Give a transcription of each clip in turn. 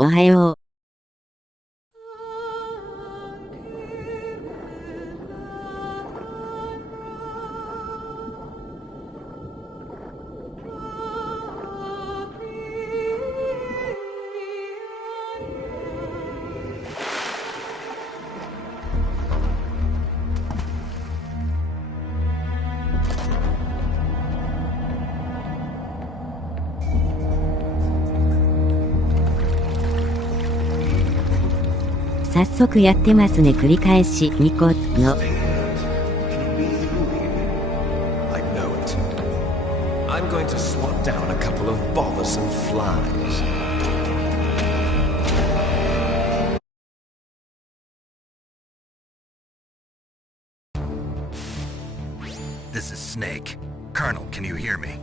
おはよう。早速やってますね。繰り返しニコの。I know it. I'm going to swat down a couple of bothersome flies. This is Snake. Colonel, can you hear me?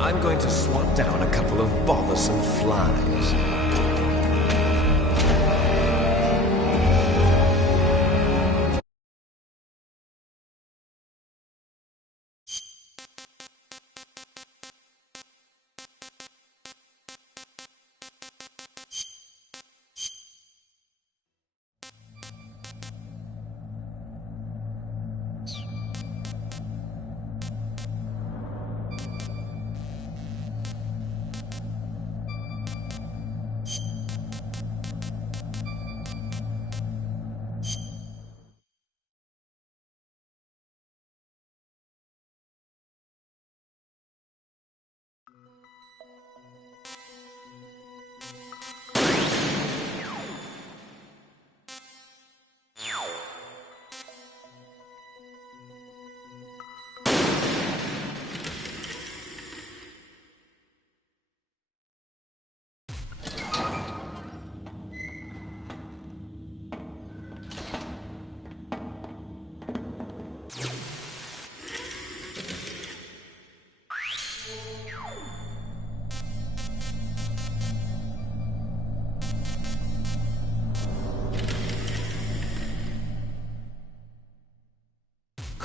I'm going to swat down a couple of bothersome flies.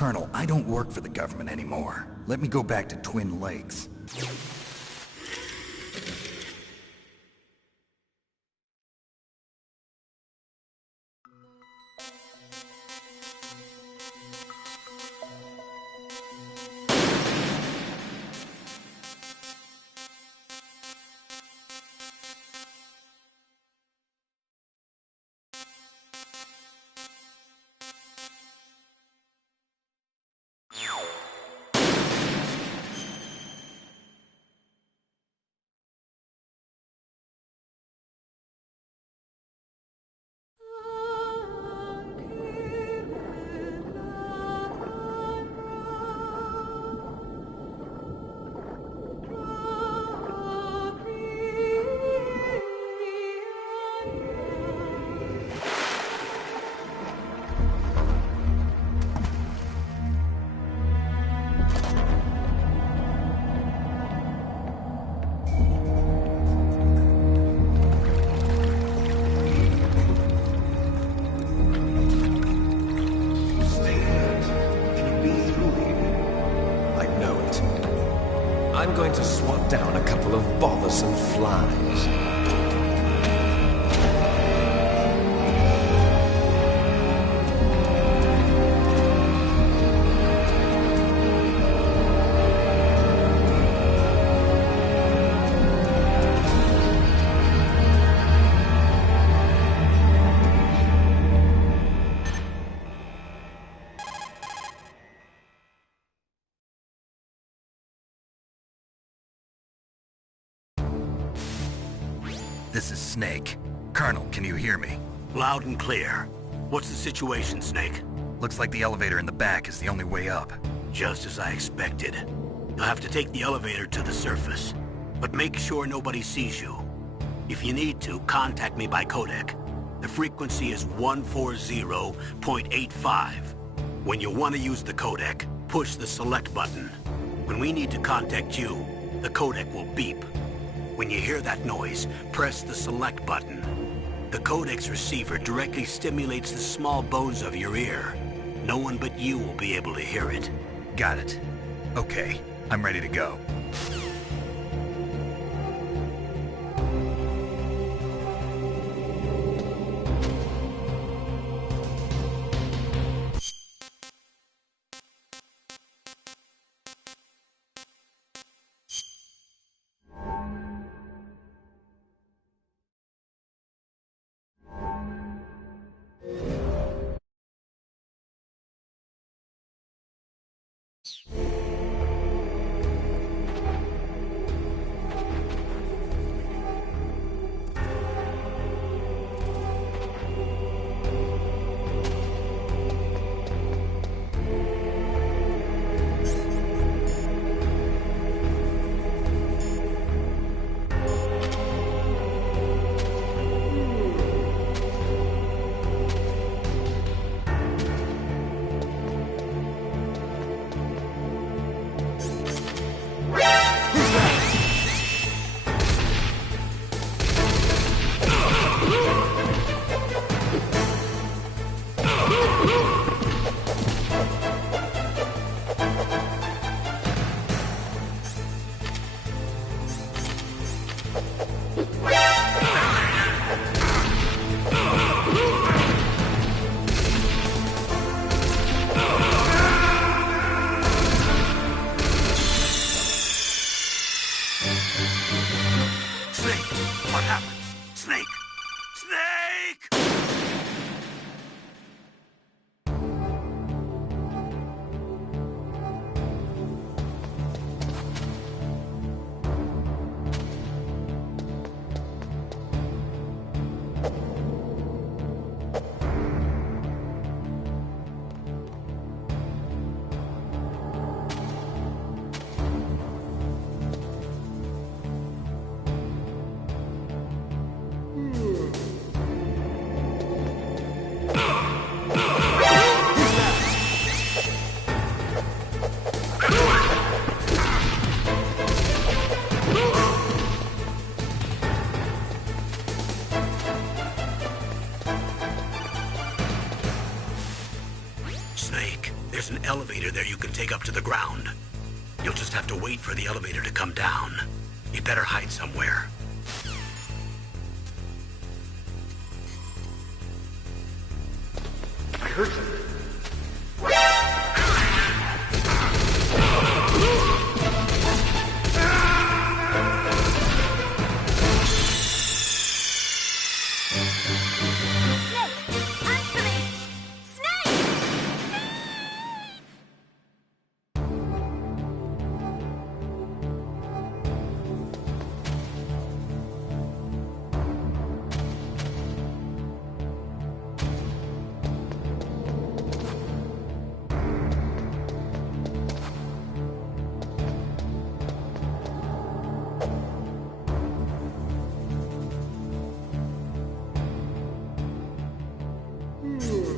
Colonel, I don't work for the government anymore. Let me go back to Twin Lakes. I'm going to swat down a couple of bothersome flies. This is Snake. Colonel, can you hear me? Loud and clear. What's the situation, Snake? Looks like the elevator in the back is the only way up. Just as I expected. You'll have to take the elevator to the surface. But make sure nobody sees you. If you need to, contact me by codec. The frequency is 140.85. When you want to use the codec, push the select button. When we need to contact you, the codec will beep. When you hear that noise, press the select button. The codec's receiver directly stimulates the small bones of your ear. No one but you will be able to hear it. Got it. Okay, I'm ready to go. There's an elevator there you can take up to the ground. You'll just have to wait for the elevator to come down. You'd better hide somewhere. I heard something.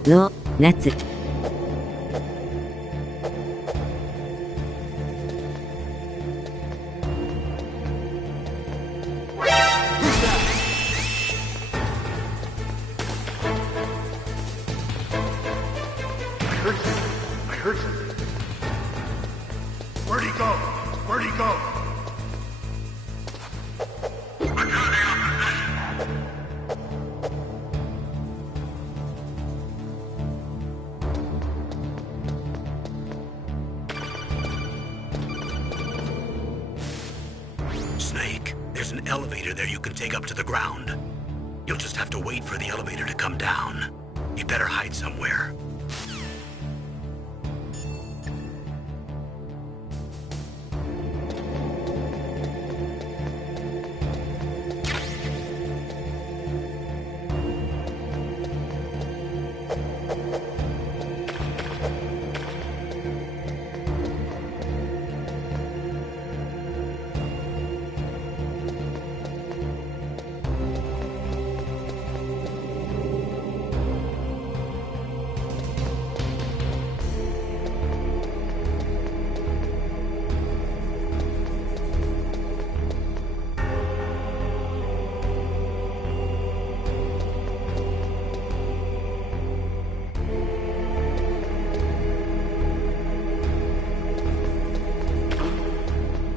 の夏I heard something. Where'd he go? Where'd he go? Snake, there's an elevator there you can take up to the ground. You'll just have to wait for the elevator to come down. You better hide somewhere.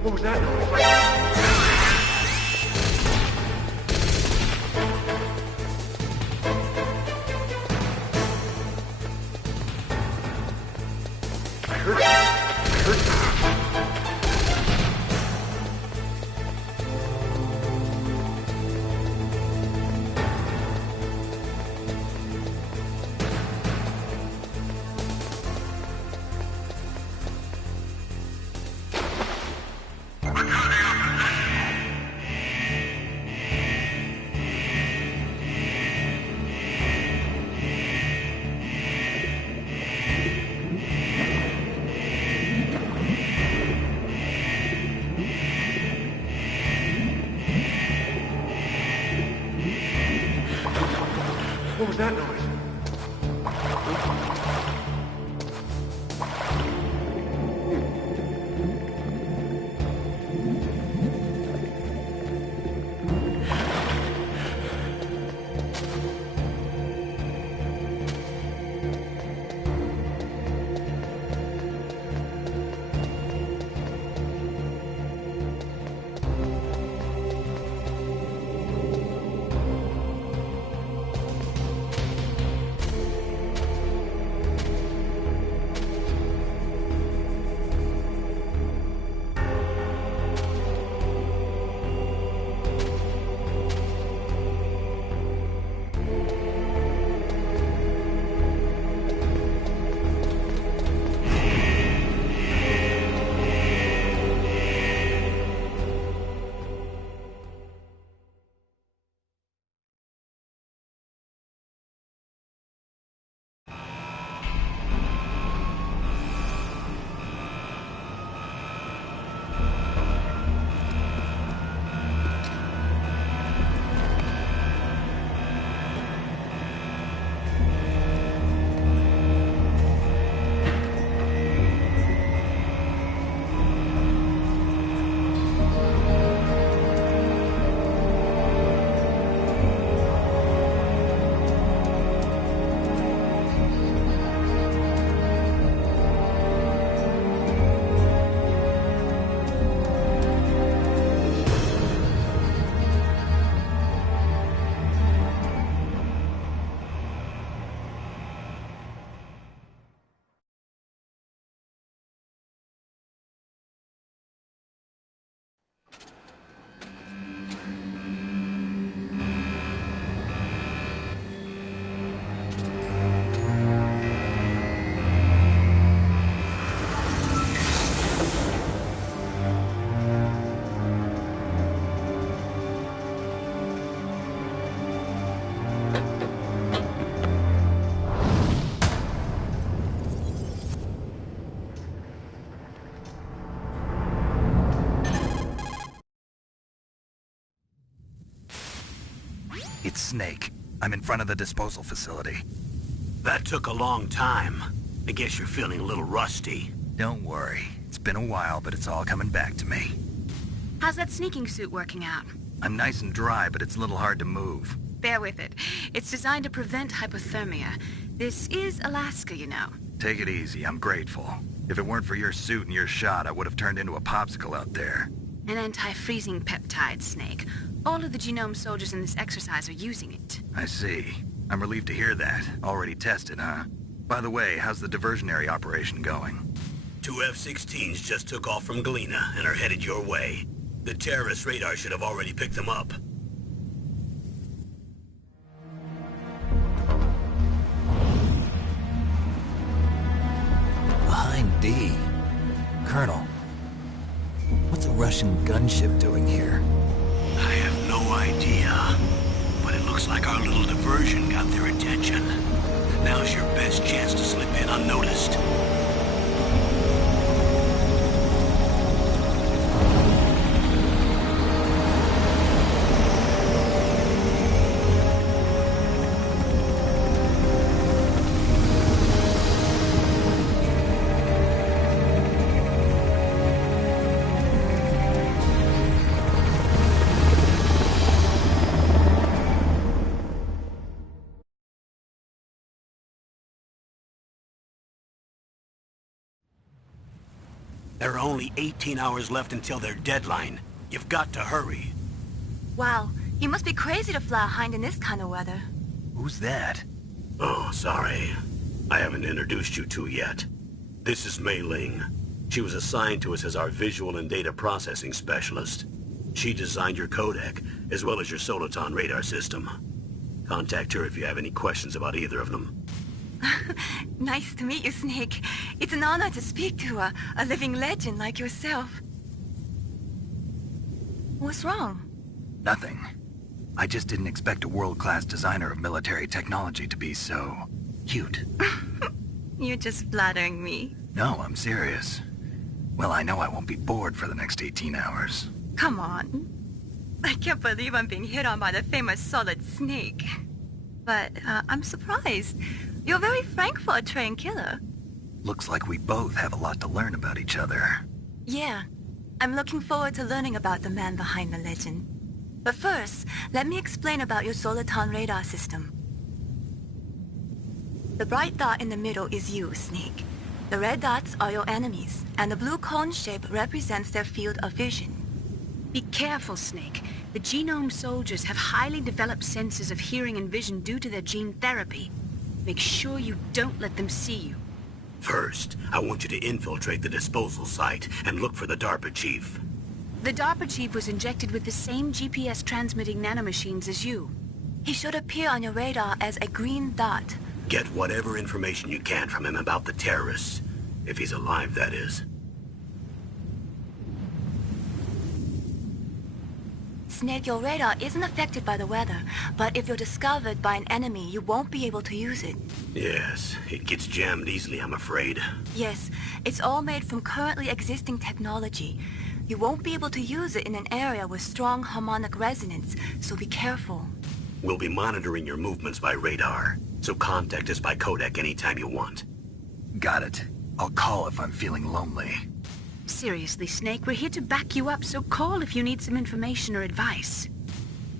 What was that noise? I heard something. What was that noise? It's Snake. I'm in front of the disposal facility. That took a long time. I guess you're feeling a little rusty. Don't worry. It's been a while, but it's all coming back to me. How's that sneaking suit working out? I'm nice and dry, but it's a little hard to move. Bear with it. It's designed to prevent hypothermia. This is Alaska, you know. Take it easy, I'm grateful. If it weren't for your suit and your shot, I would have turned into a popsicle out there. An anti-freezing peptide, Snake. All of the genome soldiers in this exercise are using it. I see. I'm relieved to hear that. Already tested, huh? By the way, how's the diversionary operation going? 2 F-16s just took off from Galena and are headed your way. The terrorist radar should have already picked them up. Behind D. Colonel, what's a Russian gunship doing here? I have no idea, but it looks like our little diversion got their attention. Now's your best chance to slip in unnoticed. There are only 18 hours left until their deadline. You've got to hurry. Wow, you must be crazy to fly a hind in this kind of weather. Who's that? Oh, sorry. I haven't introduced you to yet. This is Mei Ling. She was assigned to us as our visual and data processing specialist. She designed your codec, as well as your Soliton radar system. Contact her if you have any questions about either of them. Nice to meet you, Snake. It's an honor to speak to a living legend like yourself. What's wrong? Nothing. I just didn't expect a world-class designer of military technology to be so cute. You're just flattering me. No, I'm serious. Well, I know I won't be bored for the next 18 hours. Come on. I can't believe I'm being hit on by the famous Solid Snake. But I'm surprised. You're very frank for a trained killer. Looks like we both have a lot to learn about each other. Yeah. I'm looking forward to learning about the man behind the legend. But first, let me explain about your Soliton radar system. The bright dot in the middle is you, Snake. The red dots are your enemies, and the blue cone shape represents their field of vision. Be careful, Snake. The genome soldiers have highly developed senses of hearing and vision due to their gene therapy. Make sure you don't let them see you. First, I want you to infiltrate the disposal site and look for the DARPA chief. The DARPA chief was injected with the same GPS transmitting nanomachines as you. He should appear on your radar as a green dot. Get whatever information you can from him about the terrorists. If he's alive, that is. Snake, your radar isn't affected by the weather, but if you're discovered by an enemy, you won't be able to use it. Yes, it gets jammed easily, I'm afraid. Yes, it's all made from currently existing technology. You won't be able to use it in an area with strong harmonic resonance, so be careful. We'll be monitoring your movements by radar, so contact us by codec anytime you want. Got it. I'll call if I'm feeling lonely. Seriously, Snake, we're here to back you up, so call if you need some information or advice.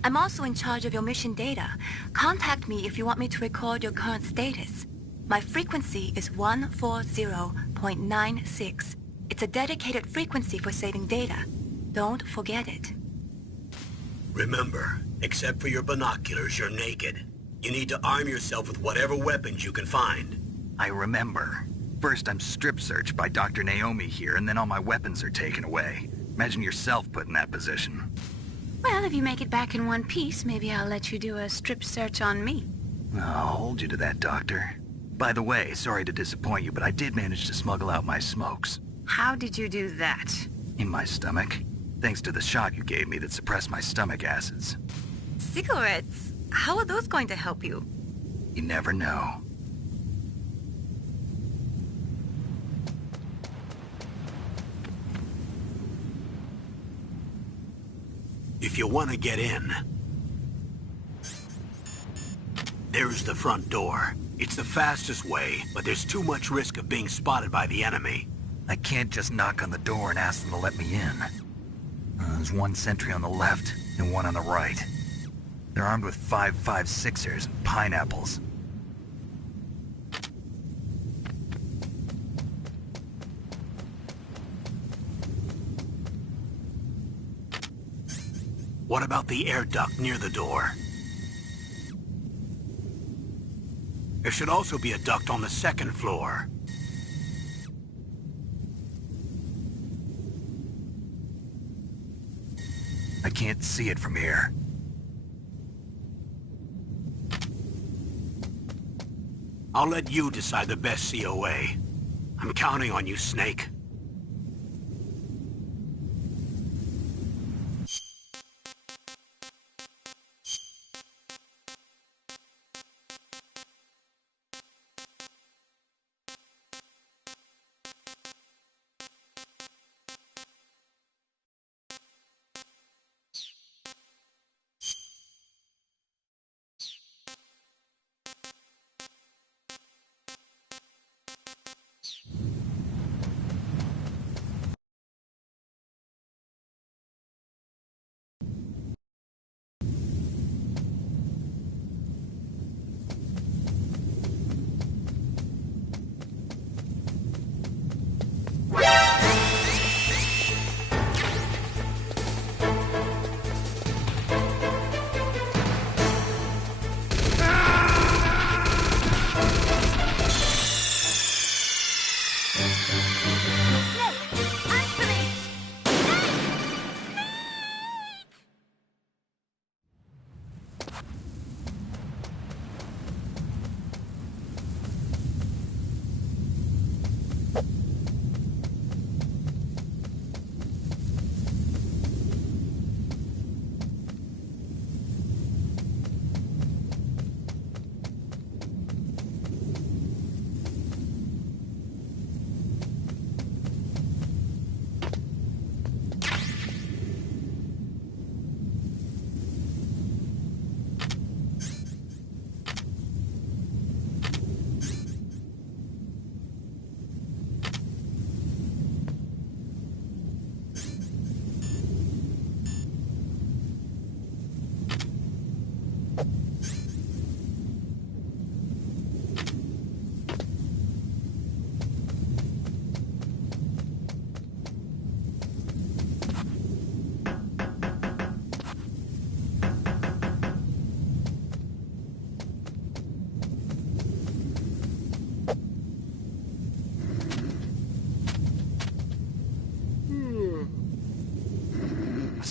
I'm also in charge of your mission data. Contact me if you want me to record your current status. My frequency is 140.96. It's a dedicated frequency for saving data. Don't forget it. Remember, except for your binoculars, you're naked. You need to arm yourself with whatever weapons you can find. I remember. First, I'm strip searched by Dr. Naomi here, and then all my weapons are taken away. Imagine yourself put in that position. Well, if you make it back in one piece, maybe I'll let you do a strip search on me. I'll hold you to that, Doctor. By the way, sorry to disappoint you, but I did manage to smuggle out my smokes. How did you do that? In my stomach. Thanks to the shot you gave me that suppressed my stomach acids. Cigarettes? How are those going to help you? You never know. If you want to get in, There's the front door. It's the fastest way, but there's too much risk of being spotted by the enemy. I can't just knock on the door and ask them to let me in. There's one sentry on the left and one on the right. They're armed with 5.56ers and pineapples. What about the air duct near the door? There should also be a duct on the second floor. I can't see it from here. I'll let you decide the best COA. I'm counting on you, Snake.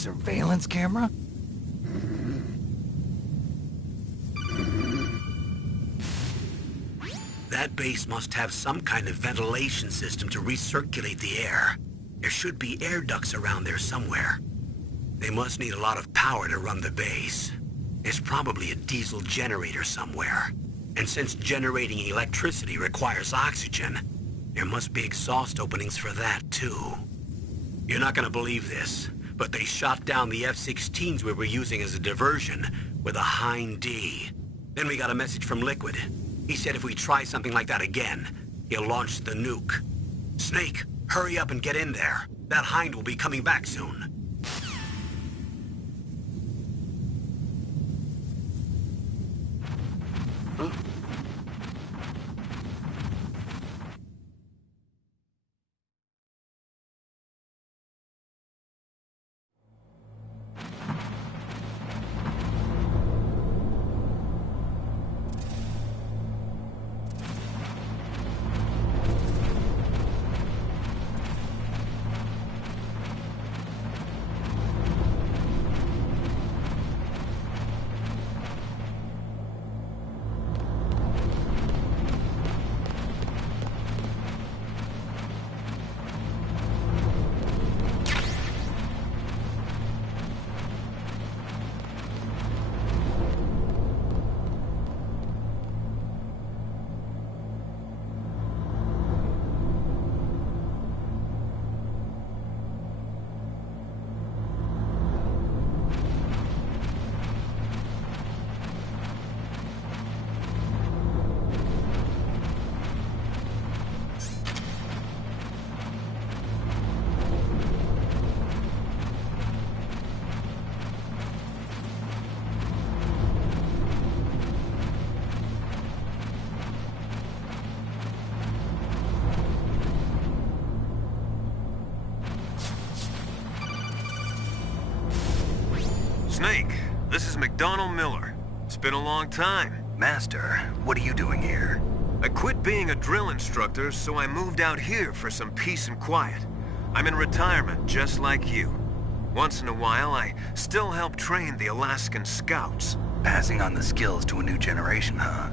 Surveillance camera? That base must have some kind of ventilation system to recirculate the air. There should be air ducts around there somewhere. They must need a lot of power to run the base. There's probably a diesel generator somewhere. And since generating electricity requires oxygen, there must be exhaust openings for that too. You're not gonna believe this, but they shot down the F-16s we were using as a diversion with a Hind D. Then we got a message from Liquid. He said if we try something like that again, he'll launch the nuke. Snake, hurry up and get in there. That Hind will be coming back soon. This is McDonald Miller. It's been a long time. Master, what are you doing here? I quit being a drill instructor, so I moved out here for some peace and quiet. I'm in retirement, just like you. Once in a while, I still help train the Alaskan Scouts. Passing on the skills to a new generation, huh?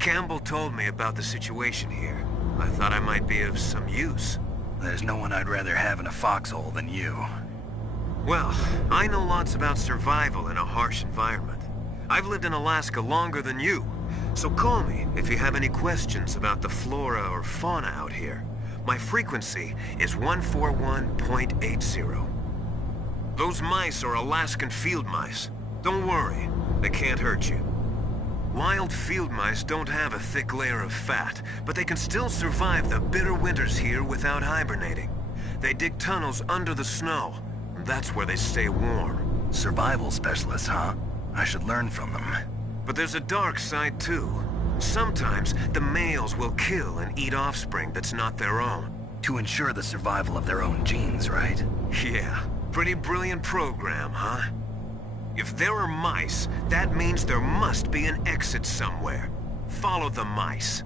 Campbell told me about the situation here. I thought I might be of some use. There's no one I'd rather have in a foxhole than you. Well, I know lots about survival in a harsh environment. I've lived in Alaska longer than you, so call me if you have any questions about the flora or fauna out here. My frequency is 141.80. Those mice are Alaskan field mice. Don't worry, they can't hurt you. Wild field mice don't have a thick layer of fat, but they can still survive the bitter winters here without hibernating. They dig tunnels under the snow. That's where they stay warm. Survival specialists, huh? I should learn from them. But there's a dark side too. Sometimes the males will kill and eat offspring that's not their own. To ensure the survival of their own genes, right? Yeah, pretty brilliant program, huh? If there are mice, that means there must be an exit somewhere. Follow the mice.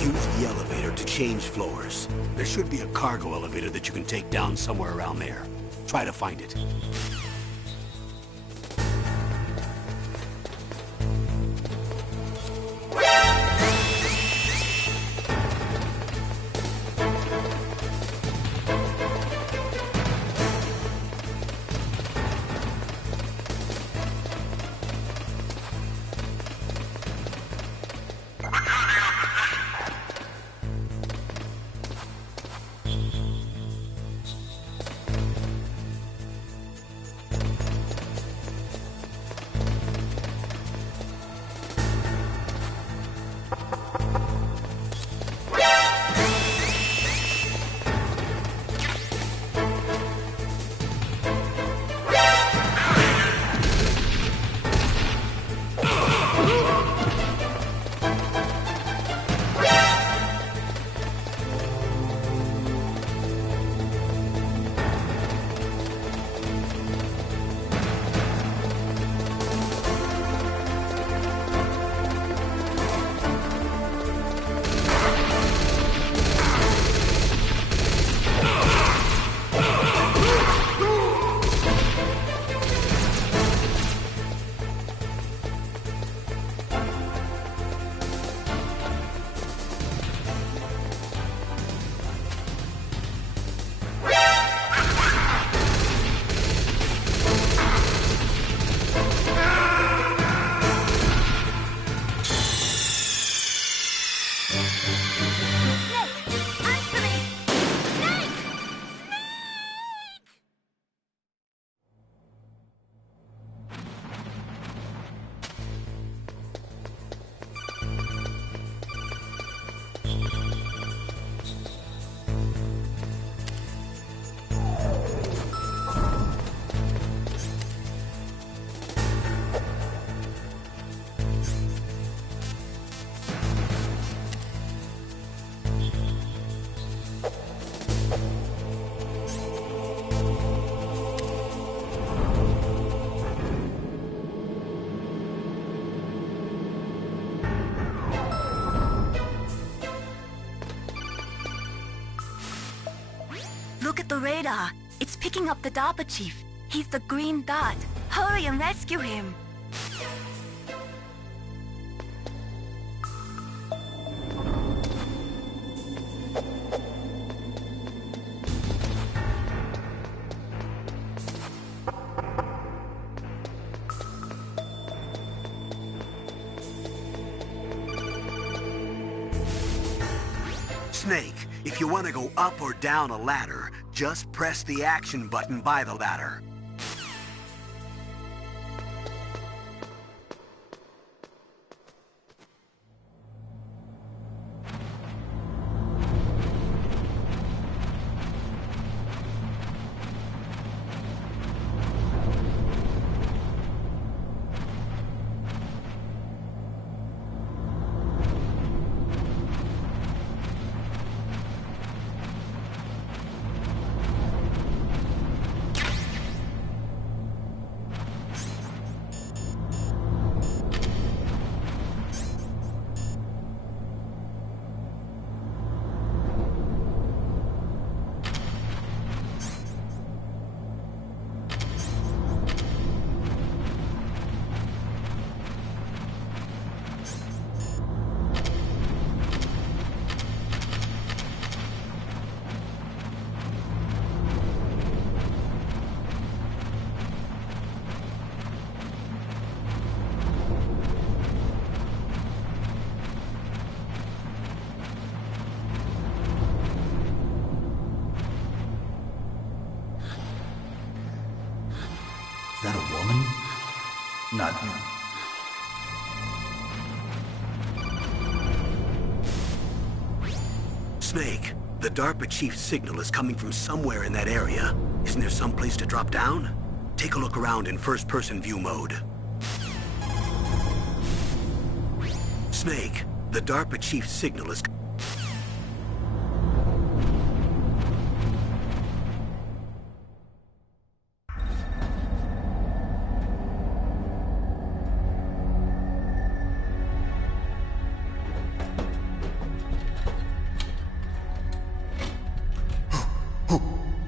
Use the elevator to change floors. There should be a cargo elevator that you can take down somewhere around there. Try to find it. radar. It's picking up the DARPA chief. He's the green dot. Hurry and rescue him. Snake, if you want to go up or down a ladder, just press the action button by the ladder. Is that a woman? Not you. Snake, the DARPA chief's signal is coming from somewhere in that area. Isn't there some place to drop down? Take a look around in first-person view mode. Snake, the DARPA chief's signal is...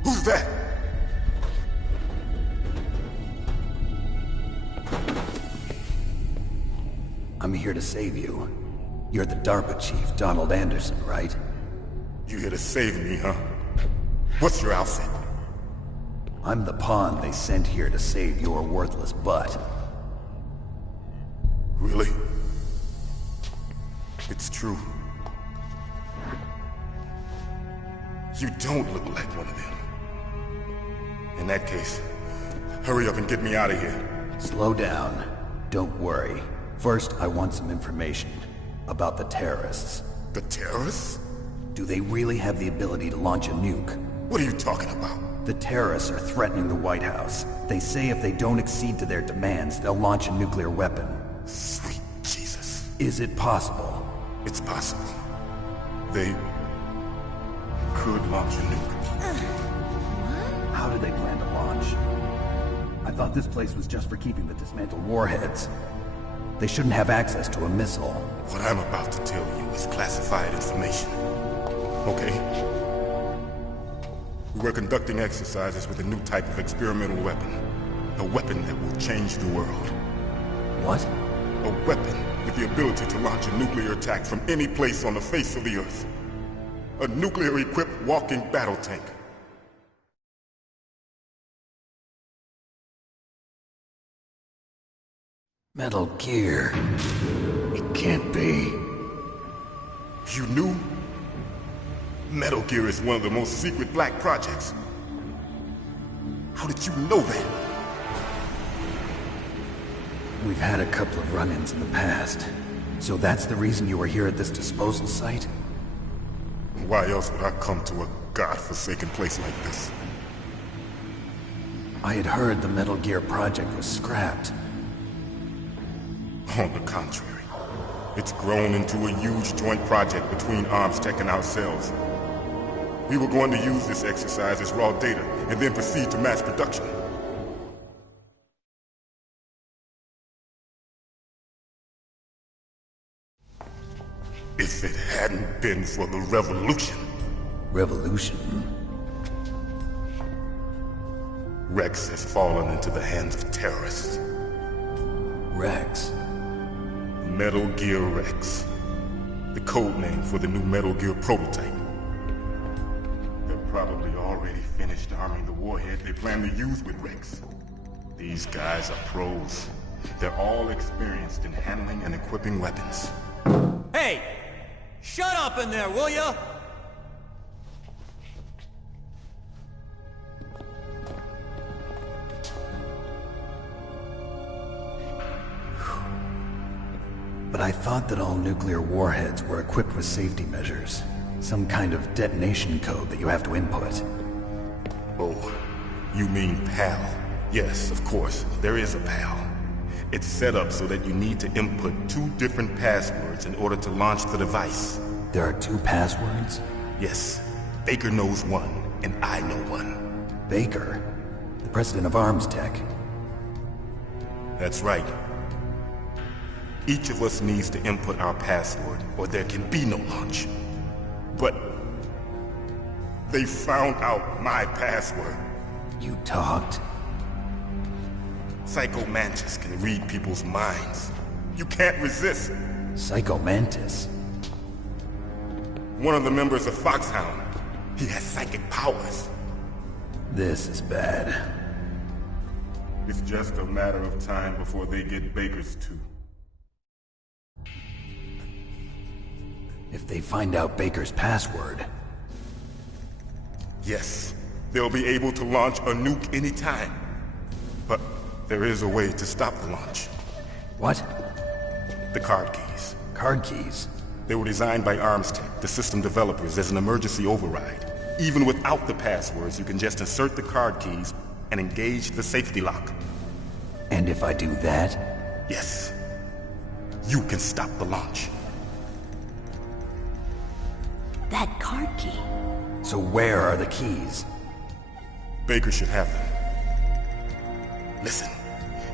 Who's that? I'm here to save you. You're the DARPA chief, Donald Anderson, right? You here to save me, huh? What's your outfit? I'm the pawn they sent here to save your worthless butt. Really? It's true. You don't look like one of them. In that case, hurry up and get me out of here. Slow down. Don't worry. First, I want some information about the terrorists. The terrorists? Do they really have the ability to launch a nuke? What are you talking about? The terrorists are threatening the White House. They say if they don't accede to their demands, they'll launch a nuclear weapon. Sweet Jesus. Is it possible? It's possible. They could launch a nuke. How do they plan to launch? I thought this place was just for keeping the dismantled warheads. They shouldn't have access to a missile. What I'm about to tell you is classified information. Okay? We were conducting exercises with a new type of experimental weapon. A weapon that will change the world. What? A weapon with the ability to launch a nuclear attack from any place on the face of the Earth. A nuclear-equipped walking battle tank. Metal Gear. It can't be. You knew? Metal Gear is one of the most secret black projects. How did you know that? We've had a couple of run-ins in the past. So that's the reason you were here at this disposal site? Why else would I come to a godforsaken place like this? I had heard the Metal Gear project was scrapped. On the contrary, it's grown into a huge joint project between Arms Tech and ourselves. We were going to use this exercise as raw data and then proceed to mass production. If it hadn't been for the revolution. Revolution? Rex has fallen into the hands of terrorists. Rex? Metal Gear Rex. The code name for the new Metal Gear prototype. They're probably already finished arming the warhead they plan to use with Rex. These guys are pros. They're all experienced in handling and equipping weapons. Hey! Shut up in there, will ya? But I thought that all nuclear warheads were equipped with safety measures. Some kind of detonation code that you have to input. Oh, you mean PAL? Yes, of course, there is a PAL. It's set up so that you need to input 2 different passwords in order to launch the device. There are 2 passwords? Yes. Baker knows one, and I know one. Baker? The president of Arms Tech? That's right. Each of us needs to input our password, or there can be no launch. But they found out my password. You talked? Psycho Mantis can read people's minds. You can't resist. Psycho Mantis? One of the members of Foxhound. He has psychic powers. This is bad. It's just a matter of time before they get Baker's too. If they find out Baker's password... Yes, they'll be able to launch a nuke anytime. But there is a way to stop the launch. What? The card keys. Card keys? They were designed by Arms Tech, the system developers, as an emergency override. Even without the passwords, you can just insert the card keys and engage the safety lock. And if I do that? Yes. You can stop the launch. That card key. So where are the keys? Baker should have them. Listen,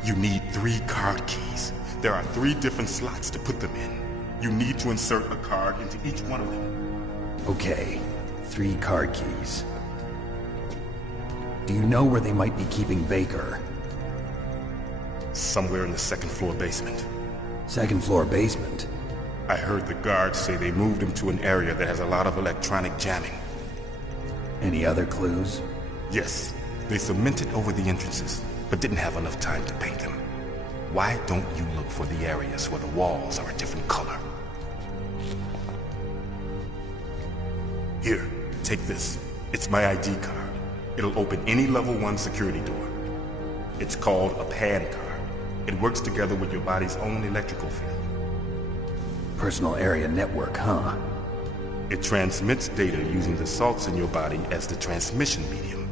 you need 3 card keys. There are 3 different slots to put them in. You need to insert a card into each one of them. Okay, 3 card keys. Do you know where they might be keeping Baker? Somewhere in the 2nd floor basement. 2nd floor basement? I heard the guards say they moved him to an area that has a lot of electronic jamming. Any other clues? Yes, they cemented over the entrances, but didn't have enough time to paint them. Why don't you look for the areas where the walls are a different color? Here, take this. It's my ID card. It'll open any level 1 security door. It's called a PAN card. It works together with your body's own electrical field. Personal area network, huh? It transmits data using the salts in your body as the transmission medium.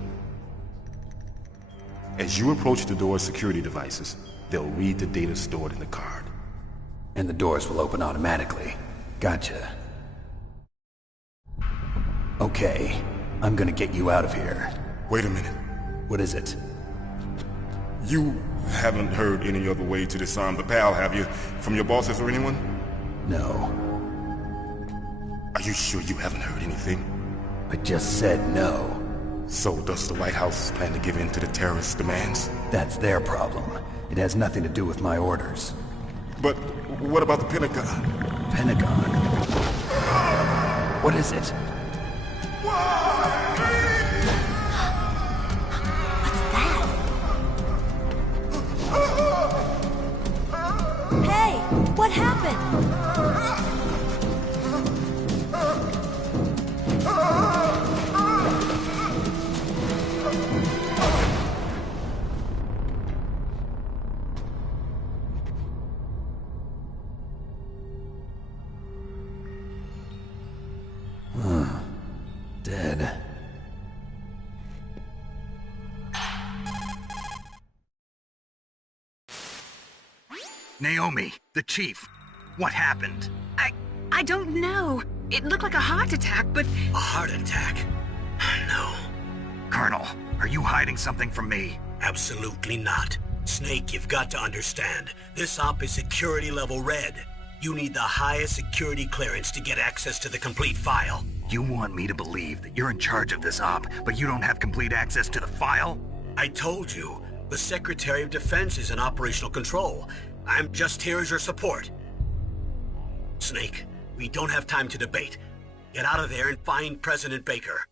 As you approach the door's security devices, they'll read the data stored in the card. And the doors will open automatically. Gotcha. Okay, I'm gonna get you out of here. Wait a minute. What is it? You haven't heard any other way to disarm the PAL, have you? From your bosses or anyone? No. Are you sure you haven't heard anything? I just said no. So does the White House plan to give in to the terrorists' demands? That's their problem. It has nothing to do with my orders. But what about the Pentagon? Pentagon? What is it? Hey! What happened? Dead. Naomi, the chief. What happened? I don't know. It looked like a heart attack, but... A heart attack? No. Colonel, are you hiding something from me? Absolutely not. Snake, you've got to understand. This op is security level red. You need the highest security clearance to get access to the complete file. You want me to believe that you're in charge of this op, but you don't have complete access to the file? I told you, the Secretary of Defense is in operational control. I'm just here as your support. Snake, we don't have time to debate. Get out of there and find President Baker.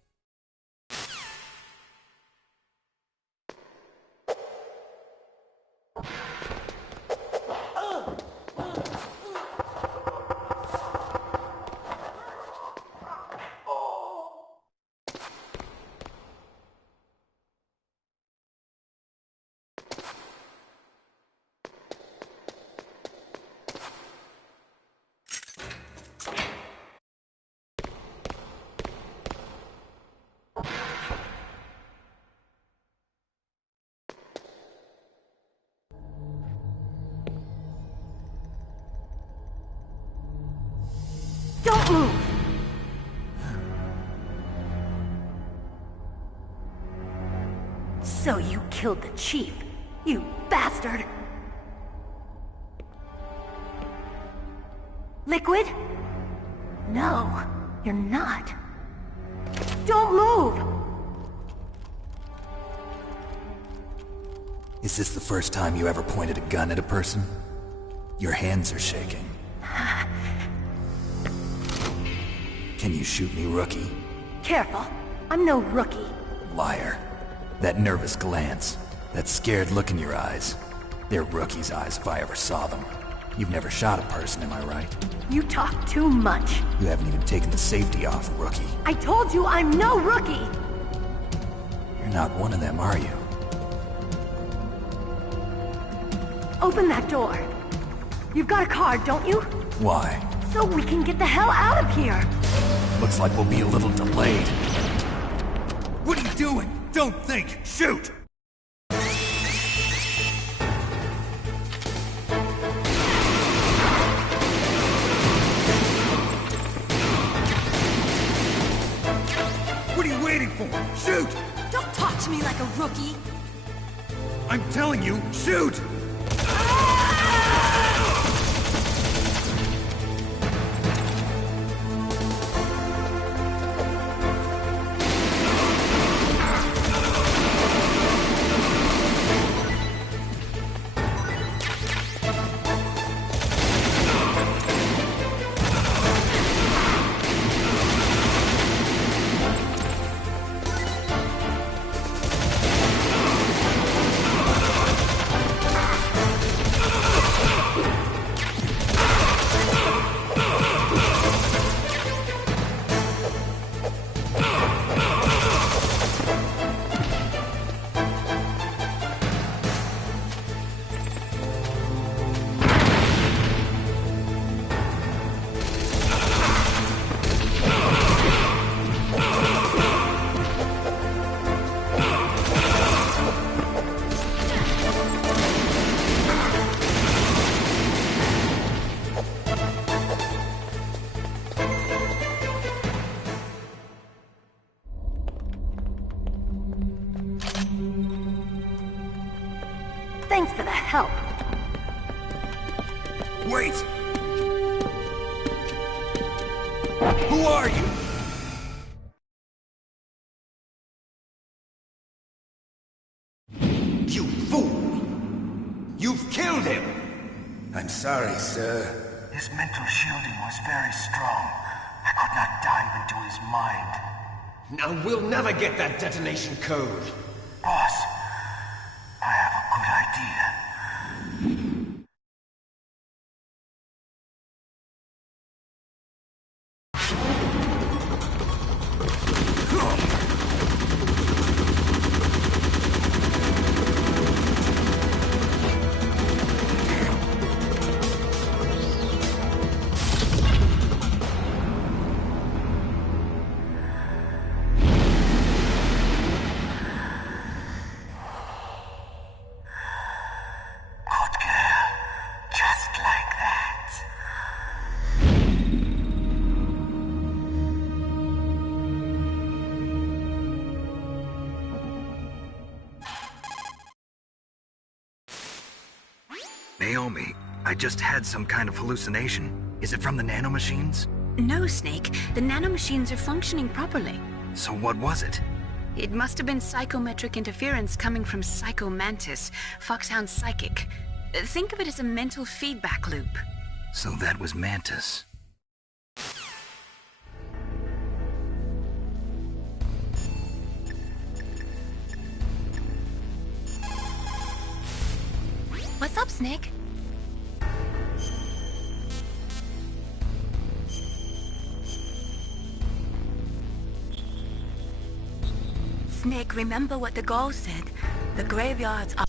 Don't move! So you killed the chief, you bastard! Liquid? No, you're not. Don't move! Is this the first time you ever pointed a gun at a person? Your hands are shaking. Can you shoot me, rookie? Careful, I'm no rookie. Liar. That nervous glance, that scared look in your eyes. They're rookie's eyes if I ever saw them. You've never shot a person, am I right? You talk too much. You haven't even taken the safety off, rookie. I told you I'm no rookie! You're not one of them, are you? Open that door. You've got a card, don't you? Why? So we can get the hell out of here! Looks like we'll be a little delayed. What are you doing? Don't think! Shoot! What are you waiting for? Shoot! Don't talk to me like a rookie. I'm telling you, shoot! Thanks for the help. Wait! Who are you? You fool! You've killed him! I'm sorry, sir. His mental shielding was very strong. I could not dive into his mind. Now we'll never get that detonation code. Boss, I have a good idea. Naomi, I just had some kind of hallucination. Is it from the nanomachines? No, Snake. The nanomachines are functioning properly. So what was it? It must have been psychometric interference coming from Psycho Mantis, Foxhound Psychic. Think of it as a mental feedback loop. So that was Mantis. What's up, Snake? Snake, remember what the girl said. The graveyards are...